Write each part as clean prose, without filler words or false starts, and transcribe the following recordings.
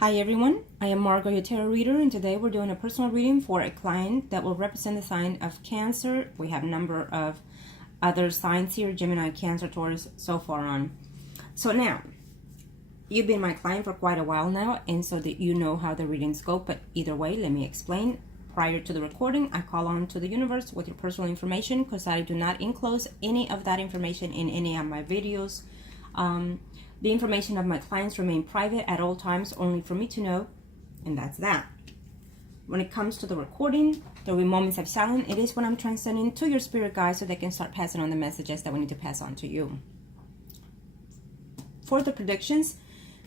Hi everyone, I am Margot, your tarot reader, and today we're doing a personal reading for a client that will represent the sign of Cancer. We have a number of other signs here, Gemini, Cancer, Taurus, so far on. So now, you've been my client for quite a while now, and so that you know how the readings go, but either way, let me explain. Prior to the recording, I call on to the universe with your personal information because I do not enclose any of that information in any of my videos. The information of my clients remain private at all times, only for me to know, and that's that. When it comes to the recording, there will be moments of silence. It is when I'm transcending to your spirit guides so they can start passing on the messages that we need to pass on to you. For the predictions,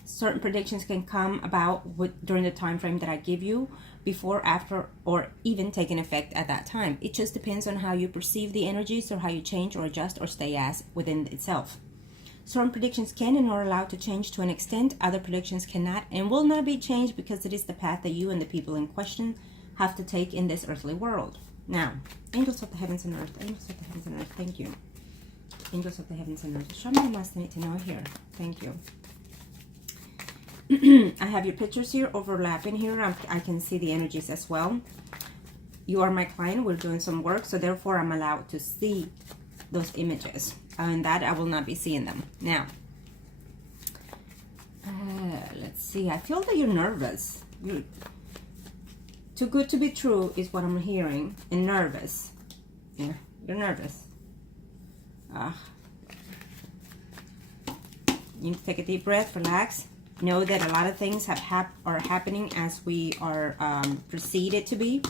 certain predictions can come about during the time frame that I give you, before, after, or even taking effect at that time. It just depends on how you perceive the energies or how you change or adjust or stay as within itself. Certain predictions can and are allowed to change to an extent. Other predictions cannot and will not be changed because it is the path that you and the people in question have to take in this earthly world. Now, angels of the heavens and earth, angels of the heavens and earth, thank you. Angels of the heavens and earth, show me what I must need to know here. Thank you. I have your pictures here overlapping here. I can see the energies as well. You are my client. We're doing some work, so therefore I'm allowed to see those images, and that I will not be seeing them now. Let's see. I feel that you're nervous. Too good to be true is what I'm hearing, and nervous. Yeah, you're nervous. You need to take a deep breath, relax. Know that a lot of things are happening as we are preceded to be,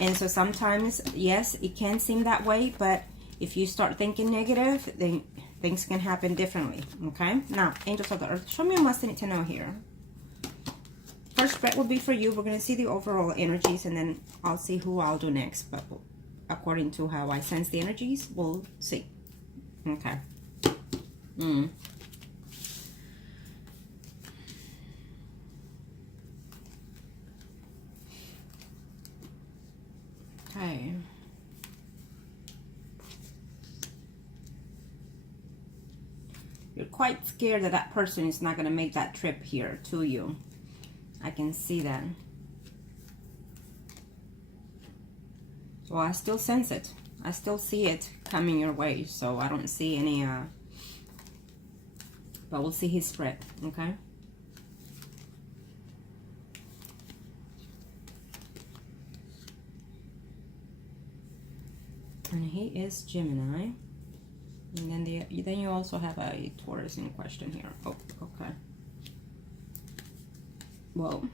and so sometimes, yes, it can seem that way, but if you start thinking negative, then things can happen differently, okay? Now, angels of the earth, show me what must I need to know here. First spread will be for you. We're going to see the overall energies, and then I'll see who I'll do next. But according to how I sense the energies, we'll see. Okay. Okay. You're quite scared that that person is not going to make that trip here to you. I can see that. So I still sense it. I still see it coming your way. So I don't see any, but we'll see his spread, okay? And he is Gemini. And then you also have a Taurus in question here. Oh, okay. Well,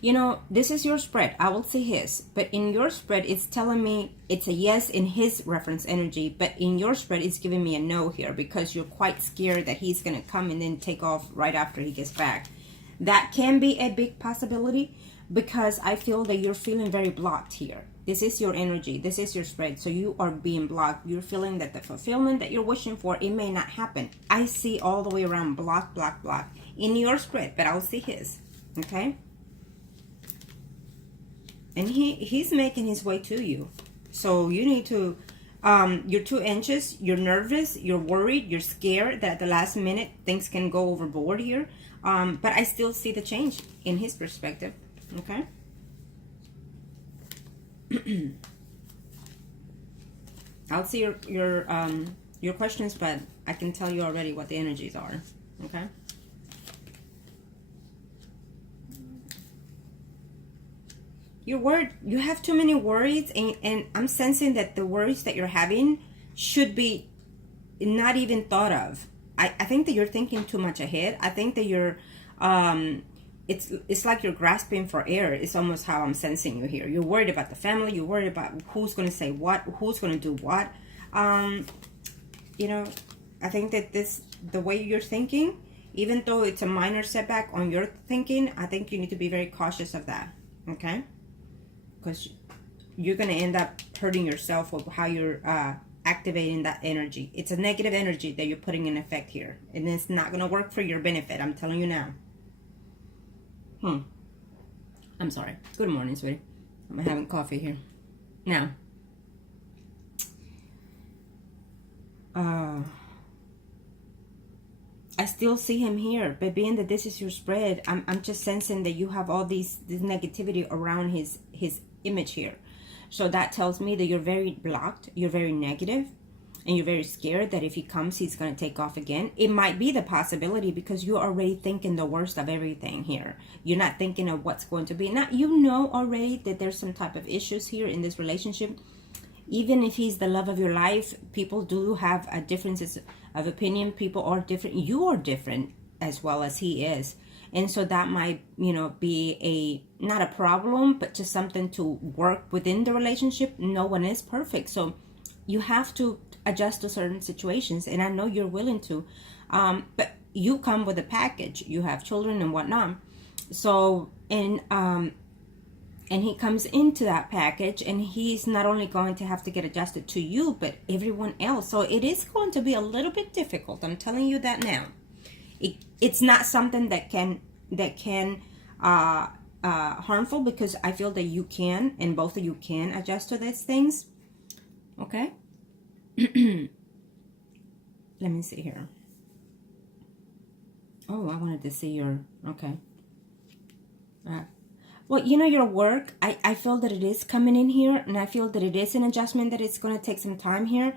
you know, this is your spread. I will see his. But in your spread, it's telling me it's a yes in his reference energy. But in your spread, it's giving me a no here because you're quite scared that he's going to come and then take off right after he gets back. That can be a big possibility because I feel that you're feeling very blocked here. This is your energy. This is your spread. So you are being blocked. You're feeling that the fulfillment that you're wishing for, it may not happen. I see all the way around block, block, block in your spread, but I'll see his. Okay? And he's making his way to you. So you need to, you're too anxious, you're nervous, you're worried, you're scared that at the last minute things can go overboard here. But I still see the change in his perspective. Okay? I'll see your questions, but I can tell you already what the energies are. Okay? You're worried. You have too many worries, and I'm sensing that the worries that you're having should be not even thought of. I think that you're thinking too much ahead. I think that you're it's like you're grasping for air. It's almost how I'm sensing you here. You're worried about the family. You're worried about who's going to say what, who's going to do what. You know, I think that the way you're thinking, even though it's a minor setback on your thinking, I think you need to be very cautious of that. Okay? Because you're going to end up hurting yourself with how you're activating that energy. It's a negative energy that you're putting in effect here. And it's not going to work for your benefit. I'm telling you now. I'm sorry. Good morning, sweetie. I'm having coffee here. Now, I still see him here, but being that this is your spread, I'm just sensing that you have all this negativity around his image here. So that tells me that you're very blocked, you're very negative, and you're very scared that if he comes, he's going to take off again. It might be the possibility because you're already thinking the worst of everything here. You're not thinking of what's going to be. Now, you know already that there's some type of issues here in this relationship. Even if he's the love of your life, people do have a differences of opinion. People are different. You are different as well as he is. And so that might, you know, be not a problem, but just something to work within the relationship. No one is perfect. So you have to adjust to certain situations. And I know you're willing to. But you come with a package. You have children and whatnot. So, and he comes into that package, and he's not only going to have to get adjusted to you, but everyone else. So it is going to be a little bit difficult. I'm telling you that now. It's not something that can harmful, because I feel that you can, and both of you can adjust to these things. Okay. Let me see here. Oh, I wanted to see your, okay. Well, you know, your work, I feel that it is coming in here, and I feel that it is an adjustment, that it's going to take some time here.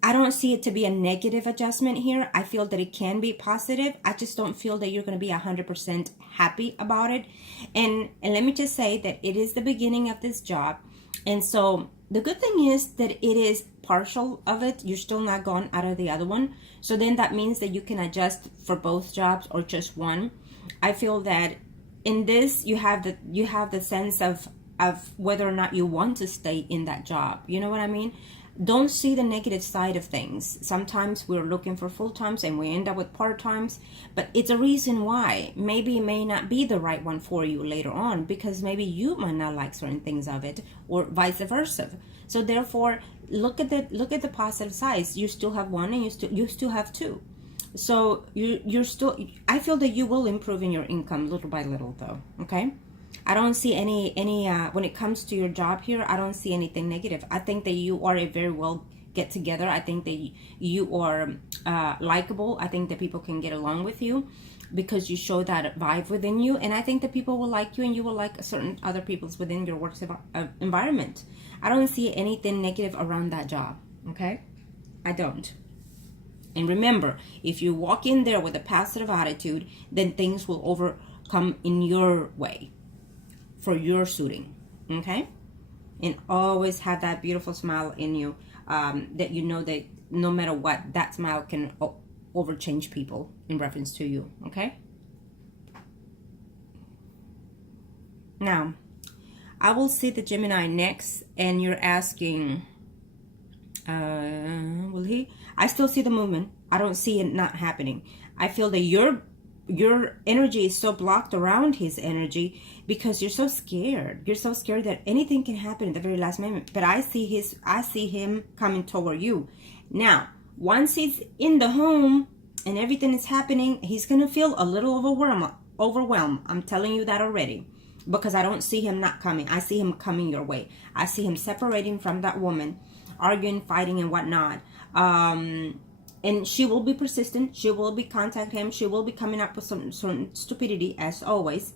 I don't see it to be a negative adjustment here. I feel that it can be positive. I just don't feel that you're going to be 100% happy about it. And let me just say that it is the beginning of this job. And so the good thing is that it is partial of it. You're still not gone out of the other one. So then that means that you can adjust for both jobs or just one. I feel that in this, you have the sense of whether or not you want to stay in that job. You know what I mean? Don't see the negative side of things. Sometimes we're looking for full-times and we end up with part-times, but it's a reason why. Maybe it may not be the right one for you later on, because maybe you might not like certain things of it, or vice versa. So therefore, look at the positive sides. You still have one, and you still have two. So you're still, I feel that you will improve in your income little by little, though. Okay. I don't see any when it comes to your job here, I don't see anything negative. I think that you are a very well get together. I think that you are likable. I think that people can get along with you because you show that vibe within you. And I think that people will like you, and you will like certain other people's within your work environment. I don't see anything negative around that job. Okay. I don't. And remember, if you walk in there with a positive attitude, then things will overcome in your way for your suiting. Okay? And always have that beautiful smile in you, that you know that no matter what, that smile can overchange people in reference to you. Okay? Now, I will see the Gemini next, and you're asking, will he? I still see the movement. I don't see it not happening. I feel that your energy is so blocked around his energy because you're so scared. You're so scared that anything can happen at the very last moment. But I see him coming toward you. Now, once he's in the home and everything is happening, he's gonna feel a little overwhelmed. I'm telling you that already. Because I don't see him not coming. I see him coming your way. I see him separating from that woman, arguing, fighting, and whatnot. And she will be persistent. She will be contacting him. She will be coming up with some stupidity, as always.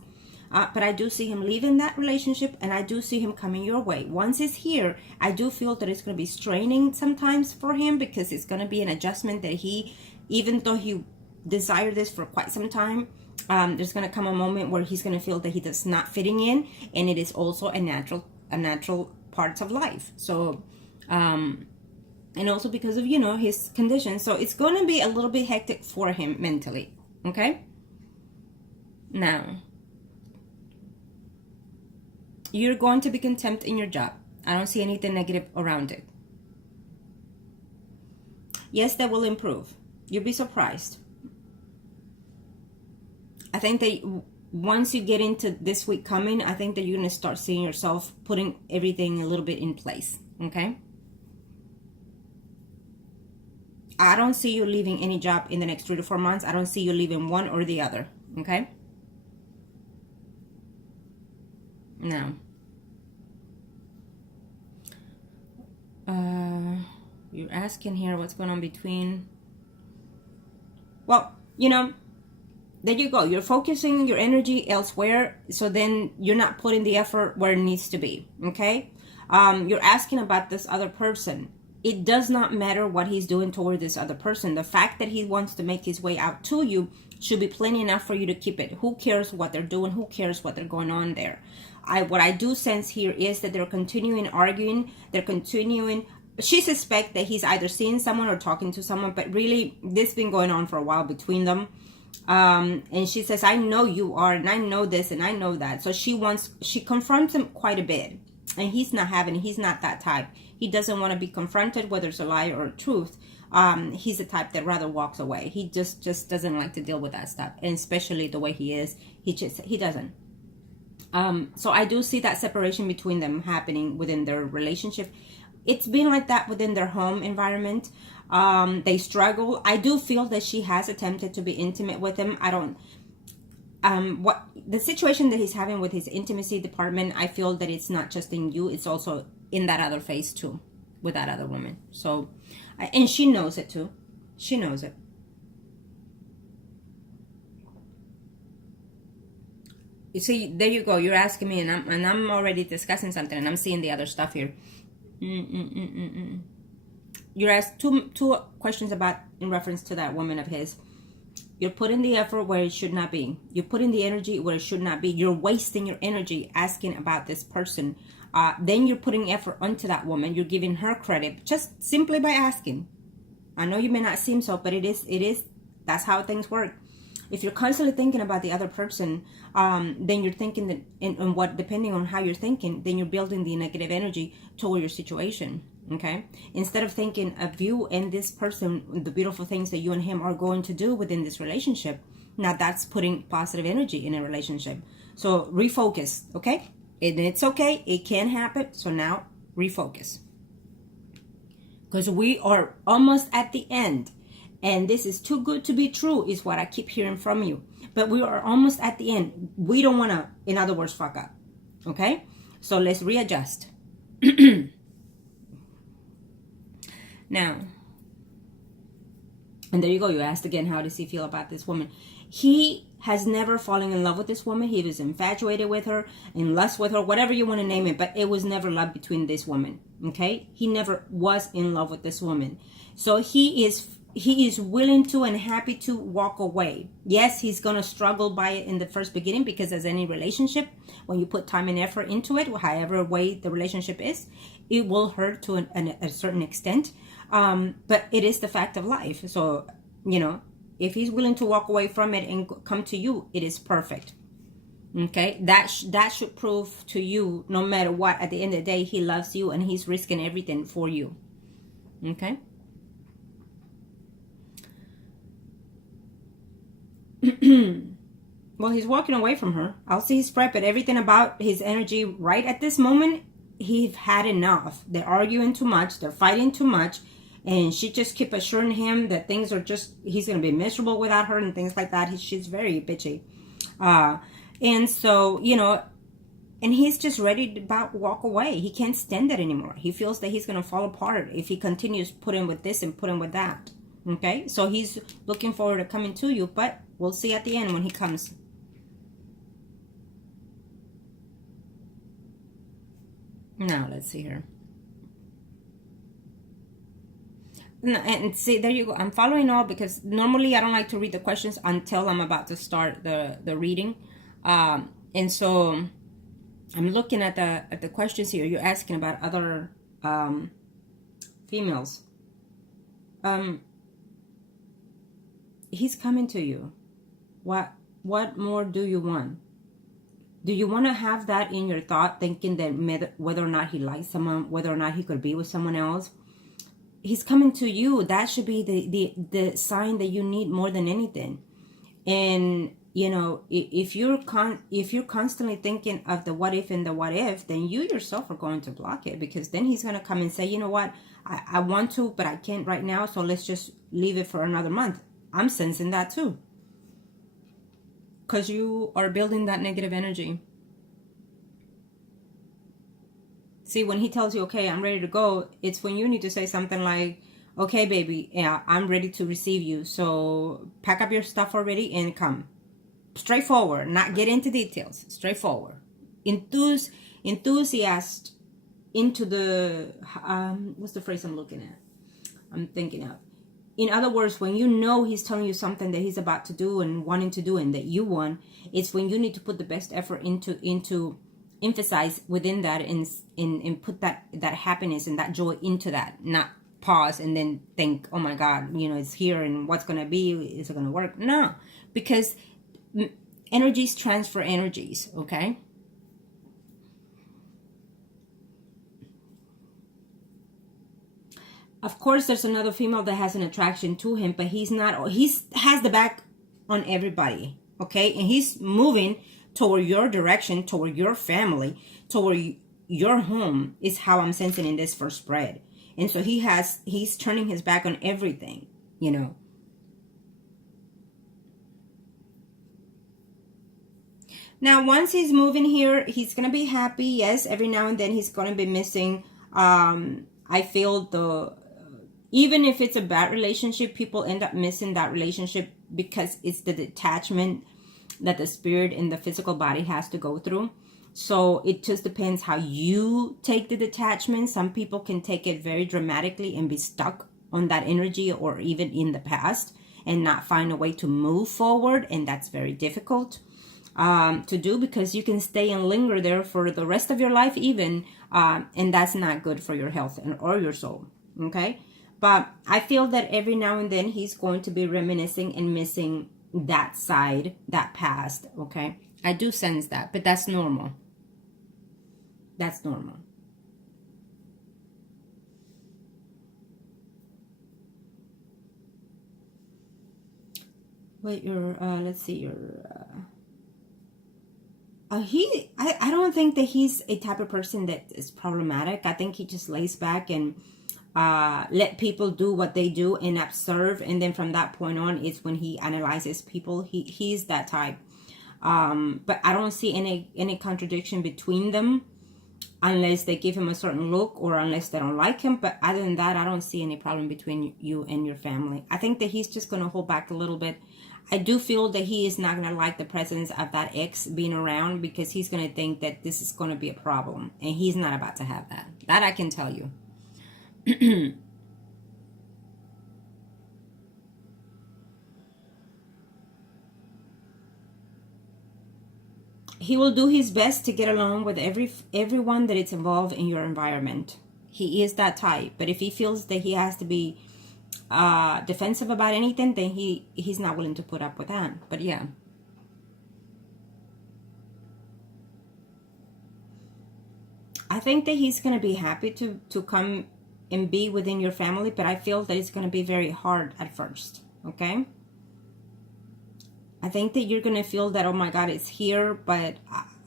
But I do see him leaving that relationship, and I do see him coming your way. Once he's here, I do feel that it's going to be straining sometimes for him, because it's going to be an adjustment that he, even though he desired this for quite some time, there's going to come a moment where he's going to feel that he does not fitting in, and it is also a natural part of life. So, and also because of, his condition. So it's going to be a little bit hectic for him mentally. Okay? Now, you're going to be content in your job. I don't see anything negative around it. Yes, that will improve. You'll be surprised. I think that once you get into this week coming, I think that you're going to start seeing yourself putting everything a little bit in place. Okay? I don't see you leaving any job in the next 3 to 4 months. I don't see you leaving one or the other. Okay? Now, you're asking here what's going on between. Well, you know, there you go. You're focusing your energy elsewhere, so then you're not putting the effort where it needs to be, okay? You're asking about this other person. It does not matter what he's doing toward this other person. The fact that he wants to make his way out to you should be plenty enough for you to keep it. Who cares what they're doing? Who cares what they're going on there? What I do sense here is that they're continuing arguing. They're continuing. She suspects that he's either seeing someone or talking to someone, but really, this has been going on for a while between them. And she says, I know you are, and I know this, and I know that. So she confronts him quite a bit, and he's not that type. He doesn't want to be confronted, whether it's a lie or a truth. He's the type that rather walks away. He just doesn't like to deal with that stuff, and especially the way he is, he doesn't. So I do see that separation between them happening within their relationship. It's been like that within their home environment. They struggle. I do feel that she has attempted to be intimate with him. I don't, what the situation that he's having with his intimacy department, I feel that it's not just in you, it's also in that other phase too, with that other woman. So, and she knows it too. She knows it. You see, there you go. You're asking me, and I'm already discussing something, and I'm seeing the other stuff here. You're asked two questions about in reference to that woman of his. You're putting the effort where it should not be. You're putting the energy where it should not be. You're wasting your energy asking about this person. Then you're putting effort onto that woman. You're giving her credit just simply by asking. I know you may not seem so, but it is. That's how things work. If you're constantly thinking about the other person, then you're thinking that, and what, depending on how you're thinking, then you're building the negative energy toward your situation. Okay, instead of thinking of you and this person, the beautiful things that you and him are going to do within this relationship, now that's putting positive energy in a relationship. So refocus, okay? And it's okay, it can happen. So now refocus, because we are almost at the end, and this is too good to be true is what I keep hearing from you. But we are almost at the end. We don't want to, in other words, fuck up. Okay, so let's readjust. Now, and there you go. You asked again, how does he feel about this woman? He has never fallen in love with this woman. He was infatuated with her, in lust with her, whatever you want to name it. But it was never love between this woman. Okay? He never was in love with this woman. So he is willing to and happy to walk away. Yes, he's going to struggle by it in the first beginning, because as any relationship, when you put time and effort into it, however way the relationship is, it will hurt to a certain extent. But it is the fact of life. So, you know, if he's willing to walk away from it and come to you, it is perfect. Okay, that should prove to you, no matter what, at the end of the day, he loves you and he's risking everything for you. Okay. Well, he's walking away from her. I'll see his prep, but everything about his energy right at this moment, he's had enough. They're arguing too much. They're fighting too much. And she just keep assuring him that things are just, he's going to be miserable without her and things like that. She's very bitchy. And so, you know, and he's just ready to about walk away. He can't stand that anymore. He feels that he's going to fall apart if he continues putting with this and putting with that. Okay, so he's looking forward to coming to you, but we'll see at the end when he comes. Now, let's see here. And see, there you go. I'm following all, because normally I don't like to read the questions until I'm about to start the reading. And so I'm looking at the questions here. You're asking about other females. He's coming to you. What more do you want? Do you want to have that in your thought, thinking that whether or not he likes someone, whether or not he could be with someone else? He's coming to you. That should be the sign that you need more than anything. And you know, if you're constantly thinking of the what if and the what if, then you yourself are going to block it, because then he's going to come and say, you know what, I want to, but I can't right now, so let's just leave it for another month. I'm sensing that too, because you are building that negative energy. See, when he tells you, okay, I'm ready to go, it's when you need to say something like, okay, baby, yeah, I'm ready to receive you. So pack up your stuff already and come. Straightforward, not get into details. Straightforward. Enthusiast into the, what's the phrase I'm looking at? I'm thinking of. In other words, when you know he's telling you something that he's about to do and wanting to do and that you want, it's when you need to put the best effort into emphasize within that and put that happiness and that joy into that, not pause and then think, oh my God, you know, it's here and what's going to be, is it going to work? No, because energies transfer energies, okay? Of course, there's another female that has an attraction to him, but he's not, has the back on everybody, okay? And he's moving toward your direction, toward your family, toward your home, is how I'm sensing in this first spread. And so he's turning his back on everything, you know. Now, once he's moving here, he's going to be happy. Yes, every now and then he's going to be missing. I feel even if it's a bad relationship, people end up missing that relationship because it's the detachment that the spirit and the physical body has to go through. So it just depends how you take the detachment. Some people can take it very dramatically and be stuck on that energy or even in the past and not find a way to move forward. And that's very difficult to do, because you can stay and linger there for the rest of your life even. And that's not good for your health or your soul. Okay. But I feel that every now and then he's going to be reminiscing and missing that side, that past, okay? I do sense that, but that's normal. That's normal. Wait, let's see, I don't think that he's a type of person that is problematic. I think he just lays back and let people do what they do and observe, and then from that point on it's when he analyzes people. He's that type, but I don't see any contradiction between them unless they give him a certain look or unless they don't like him. But other than that, I don't see any problem between you and your family. I think that he's just going to hold back a little bit. I do feel that he is not going to like the presence of that ex being around, because he's going to think that this is going to be a problem, and he's not about to have that I can tell you. He will do his best to get along with everyone that is involved in your environment. He is that type. But if he feels that he has to be defensive about anything, then he's not willing to put up with that. But yeah. I think that he's going to be happy to come and be within your family, but I feel that it's going to be very hard at first, okay? I think that you're going to feel that, oh my God, it's here, but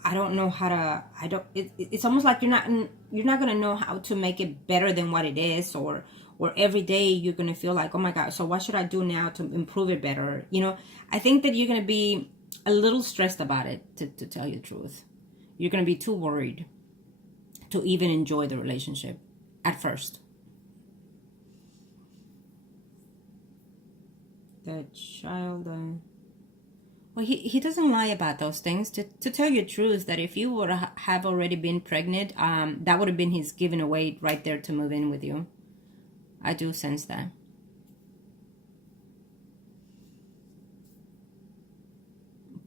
I don't know how to, it's almost like you're not going to know how to make it better than what it is, or every day you're going to feel like, oh my God, so what should I do now to improve it better? You know, I think that you're going to be a little stressed about it, to tell you the truth. You're going to be too worried to even enjoy the relationship at first. The child, well, he doesn't lie about those things. To tell you the truth, that if you would have already been pregnant, that would have been his giving away right there to move in with you. I do sense that.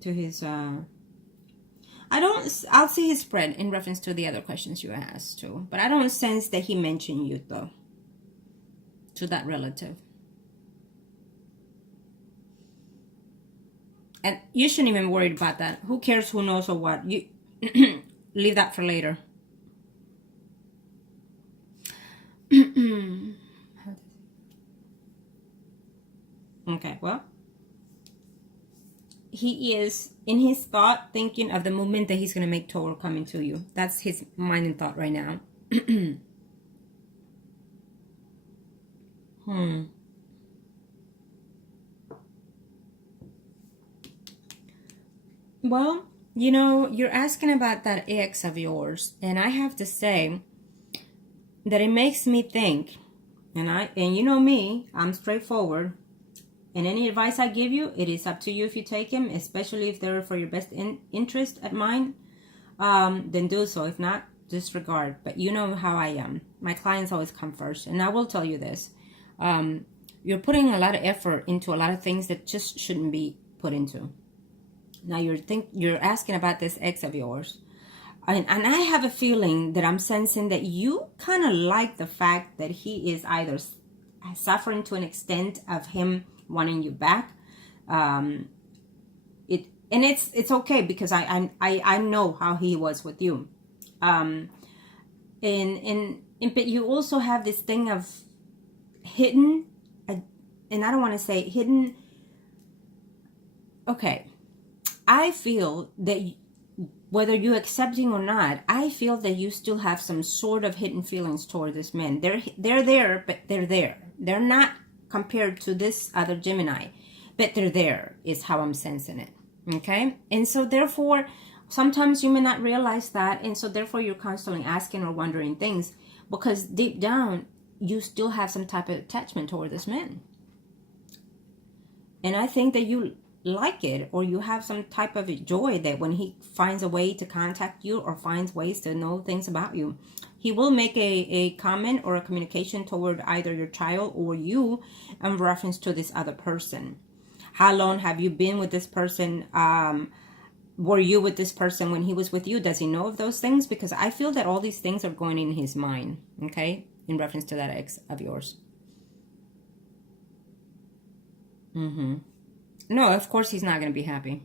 To his, I'll see his spread in reference to the other questions you asked too. But I don't sense that he mentioned you though, to that relative. And you shouldn't even worry about that. Who cares, who knows, or what? You leave that for later. Okay, well, he is in his thought thinking of the movement that he's going to make toward coming to you. That's his mind and thought right now. Well, you know, you're asking about that ex of yours, and I have to say that it makes me think And you know me, I'm straightforward. And any advice I give you, it is up to you if you take them, especially if they're for your best interest at mine. Then do so. If not, disregard. But you know how I am. My clients always come first. And I will tell you this. You're putting a lot of effort into a lot of things that just shouldn't be put into. Now you're asking about this ex of yours. And I have a feeling that I'm sensing that you kind of like the fact that he is either suffering to an extent of him wanting you back. It's okay because I know how he was with you. But you also have this thing of hidden, and I don't want to say hidden. Okay, I feel that whether you're accepting or not, I feel that you still have some sort of hidden feelings toward this man. They're there, but they're there. They're not compared to this other Gemini, but they're there is how I'm sensing it. Okay? And so therefore, sometimes you may not realize that, and so therefore you're constantly asking or wondering things because deep down, you still have some type of attachment toward this man. And I think that you like it, or you have some type of joy that when he finds a way to contact you or finds ways to know things about you, he will make a comment or a communication toward either your child or you in reference to this other person. How long have you been with this person? Were you with this person when he was with you? Does he know of those things? Because I feel that all these things are going in his mind, okay, in reference to that ex of yours. No, of course he's not going to be happy.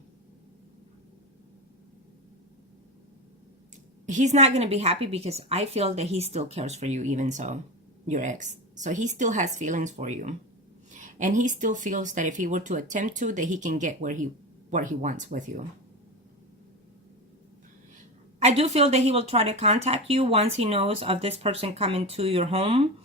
He's not going to be happy because I feel that he still cares for you, even so, your ex. So he still has feelings for you. And he still feels that if he were to attempt to, that he can get where he wants with you. I do feel that he will try to contact you once he knows of this person coming to your home.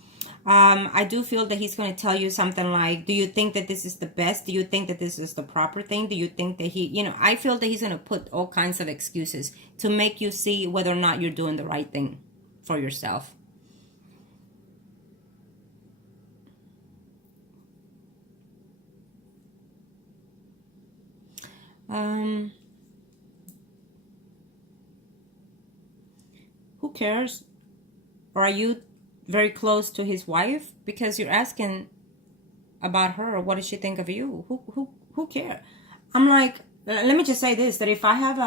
I do feel that he's going to tell you something like, do you think that this is the best? Do you think that this is the proper thing? Do you think that I feel that he's going to put all kinds of excuses to make you see whether or not you're doing the right thing for yourself. Who cares? Or are you very close to his wife? Because you're asking about her. What does she think of you? Who cares? I'm like, let me just say this, that if I have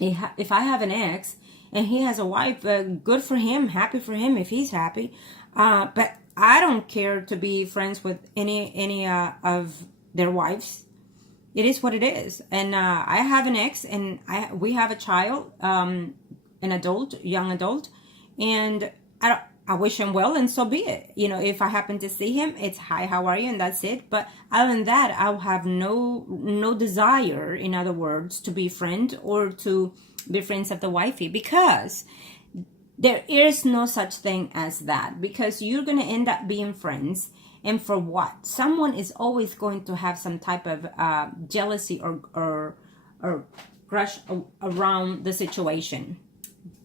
an ex and he has a wife, good for him, happy for him if he's happy. But I don't care to be friends with any of their wives. It is what it is. And I have an ex, and we have a child, an adult, young adult, and I wish him well, and so be it. If I happen to see him, it's hi, how are you, and that's it. But other than that, I'll have no desire, in other words, to be friend or to be friends of the wifey, because there is no such thing as that, because you're going to end up being friends. And for what? Someone is always going to have some type of jealousy or crush around the situation.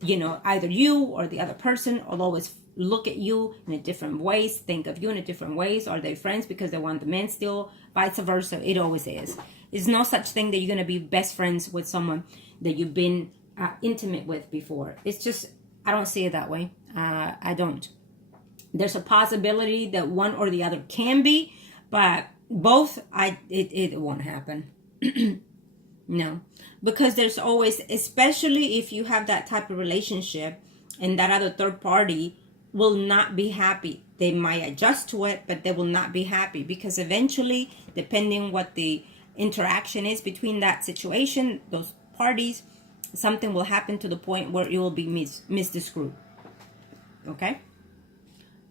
Either you or the other person will always look at you in a different ways, think of you in a different ways. Are they friends because they want the man still? Vice versa. It always is. There's no such thing that you're going to be best friends with someone that you've been intimate with before. It's just, I don't see it that way. I don't. There's a possibility that one or the other can be, but both, it won't happen. No, because there's always, especially if you have that type of relationship and that other third party will not be happy. They might adjust to it, but they will not be happy, because eventually, depending what the interaction is between that situation, those parties, something will happen to the point where it will be misdescribed. Okay?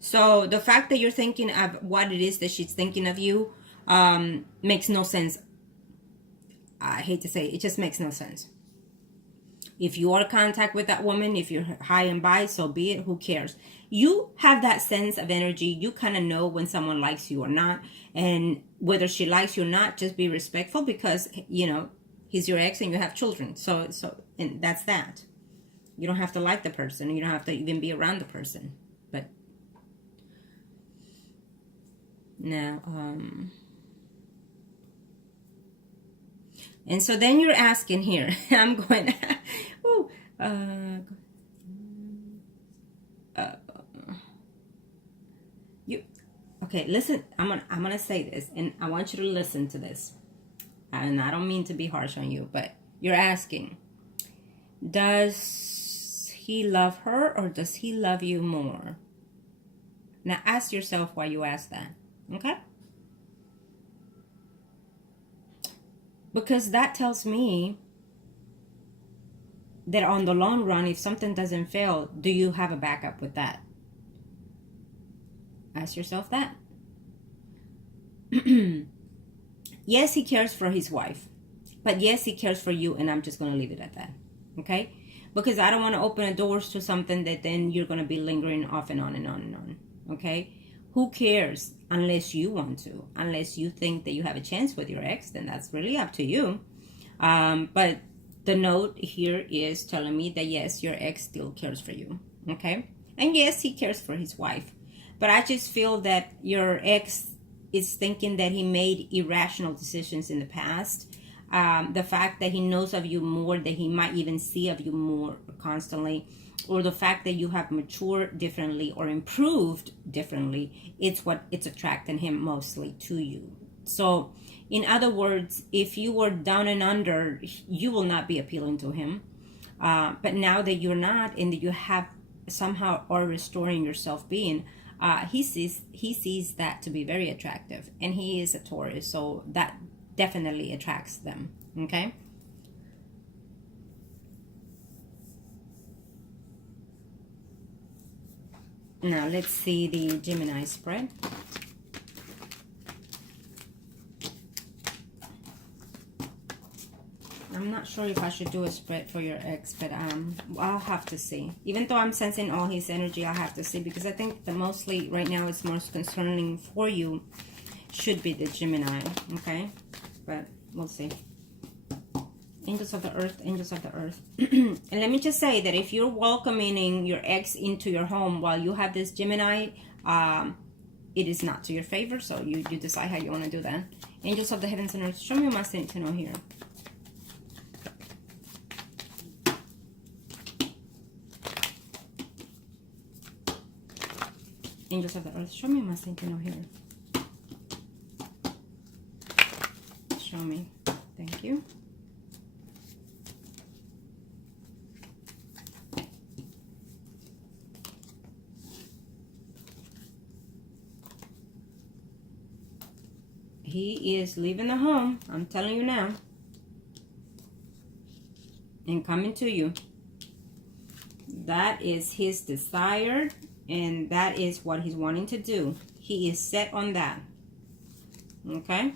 So the fact that you're thinking of what it is that she's thinking of you makes no sense. I hate to say it just makes no sense. If you are in contact with that woman, if you're high and by, so be it. Who cares? You have that sense of energy. You kind of know when someone likes you or not. And whether she likes you or not, just be respectful, because, he's your ex and you have children. So and that's that. You don't have to like the person. You don't have to even be around the person. But Now, and so then you're asking here, I'm going, ooh, okay, listen, I'm gonna say this, and I want you to listen to this. And I don't mean to be harsh on you, but you're asking, does he love her or does he love you more? Now ask yourself why you ask that, okay? Because that tells me that on the long run, if something doesn't fail, do you have a backup with that? Ask yourself that. Yes, he cares for his wife. But yes, he cares for you, and I'm just going to leave it at that. Okay? Because I don't want to open the doors to something that then you're going to be lingering off and on and on and on. Okay? Who cares unless you want to? Unless you think that you have a chance with your ex, then that's really up to you. But the note here is telling me that yes, your ex still cares for you. Okay? And yes, he cares for his wife. But I just feel that your ex is thinking that he made irrational decisions in the past. The fact that he knows of you more, that he might even see of you more constantly, or the fact that you have matured differently or improved differently, it's attracting him mostly to you. So, in other words, if you were down and under, you will not be appealing to him. But now that you're not, and that you have somehow are restoring your self-being, he sees that to be very attractive, and he is a Taurus, so that definitely attracts them. Okay. Now let's see the Gemini spread. I'm not sure if I should do a spread for your ex, but I'll have to see. Even though I'm sensing all his energy, I'll have to see, because I think that mostly right now it's most concerning for you should be the Gemini, okay? But we'll see. Angels of the Earth, Angels of the Earth. And let me just say that if you're welcoming your ex into your home while you have this Gemini, it is not to your favor, so you decide how you want to do that. Angels of the Heavens and Earth, show me what I need to know here. Angels of the Earth, show me my sentinel here. Show me. Thank you. He is leaving the home, I'm telling you now, and coming to you. That is his desire. And that is what he's wanting to do. He is set on that. Okay?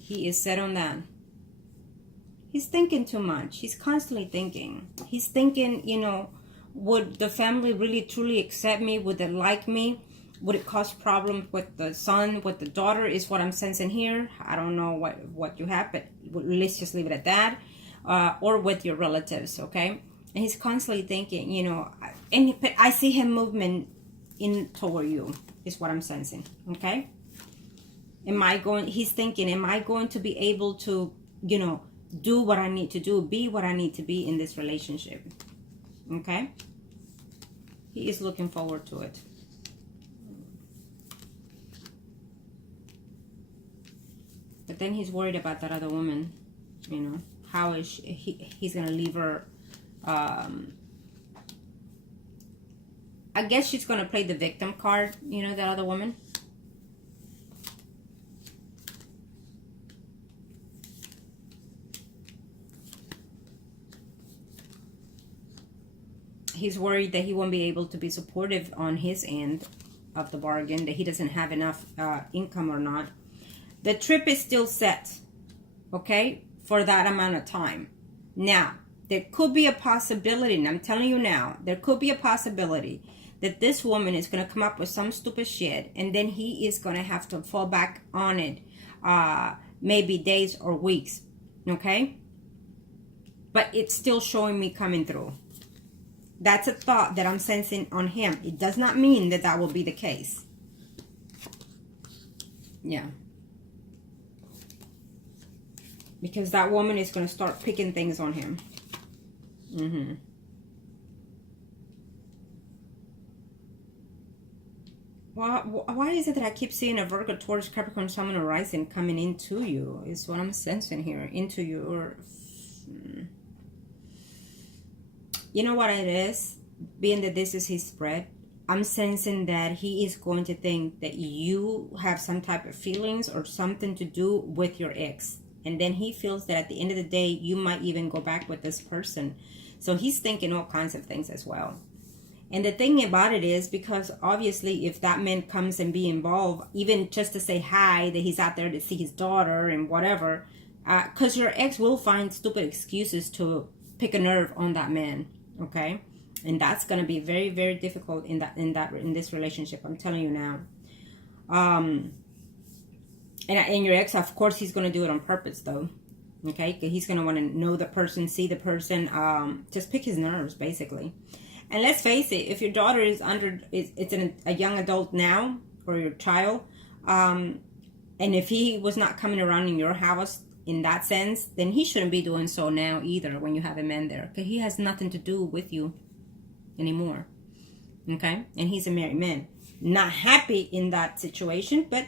He is set on that. He's thinking too much. He's constantly thinking. He's thinking, you know, would the family really truly accept me? Would they like me? Would it cause problems with the son, with the daughter, is what I'm sensing here. I don't know what you have, but let's just leave it at that. Or with your relatives, okay? And he's constantly thinking, you know, but I see him movement in toward you, is what I'm sensing, okay? He's thinking, am I going to be able to, you know, do what I need to do, be what I need to be in this relationship, okay? He is looking forward to it. But then he's worried about that other woman, you know. How is he's going to leave her. I guess she's going to play the victim card, you know, that other woman. He's worried that he won't be able to be supportive on his end of the bargain, that he doesn't have enough income or not. The trip is still set, okay, for that amount of time. Now, there could be a possibility, and I'm telling you now, there could be a possibility that this woman is going to come up with some stupid shit, and then he is going to have to fall back on it, maybe days or weeks, okay? But it's still showing me coming through. That's a thought that I'm sensing on him. It does not mean that that will be the case. Yeah. Because that woman is going to start picking things on him. Why is it that I keep seeing a Virgo, Taurus, Capricorn, Sun, or Rising coming into you? Is what I'm sensing here. Into you. Or, you know what it is? Being that this is his spread, I'm sensing that he is going to think that you have some type of feelings or something to do with your ex. And then he feels that at the end of the day, you might even go back with this person. So he's thinking all kinds of things as well. And the thing about it is, because obviously if that man comes and be involved, even just to say hi, that he's out there to see his daughter and whatever, because your ex will find stupid excuses to pick a nerve on that man, okay? And that's going to be very, very difficult in this relationship. I'm telling you now. And your ex, of course, he's going to do it on purpose, though. Okay, he's going to want to know the person, see the person, just pick his nerves, basically. And let's face it, if your daughter is a young adult now, or your child, and if he was not coming around in your house in that sense, then he shouldn't be doing so now either when you have a man there. Because he has nothing to do with you anymore. Okay, and he's a married man. Not happy in that situation, but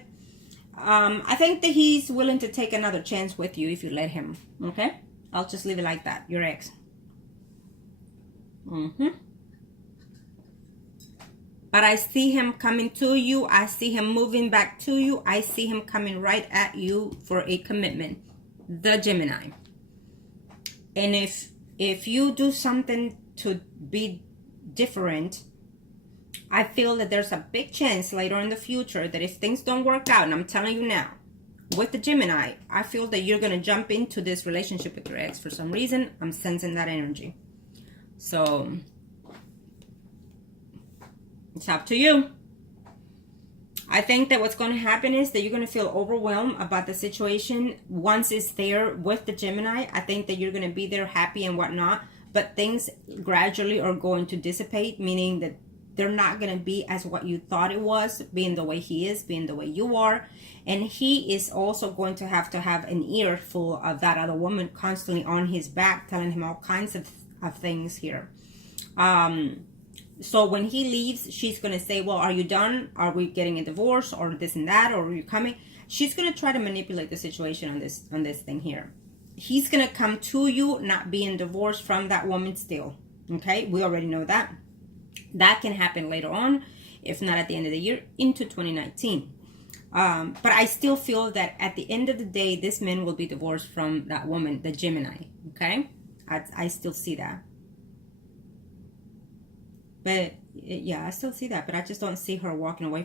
I think that he's willing to take another chance with you if you let him. Okay, I'll just leave it like that. Your ex. But I see him coming to you. I see him moving back to you. I see him coming right at you for a commitment. The Gemini. And if you do something to be different, I feel that there's a big chance later in the future that if things don't work out, and I'm telling you now, with the Gemini, I feel that you're going to jump into this relationship with your ex for some reason. I'm sensing that energy. So it's up to you. I think that what's going to happen is that you're going to feel overwhelmed about the situation once it's there with the Gemini. I think that you're going to be there happy and whatnot, but things gradually are going to dissipate, meaning that they're not going to be as what you thought it was, being the way he is, being the way you are. And he is also going to have an earful of that other woman constantly on his back, telling him all kinds of things here. So when he leaves, she's going to say, well, are you done? Are we getting a divorce or this and that? Or are you coming? She's going to try to manipulate the situation on this thing here. He's going to come to you not being divorced from that woman still. Okay, we already know that. That can happen later on, if not at the end of the year, into 2019. But I still feel that at the end of the day, this man will be divorced from that woman, the Gemini. Okay, I still see that. But yeah, I still see that, but I just don't see her walking away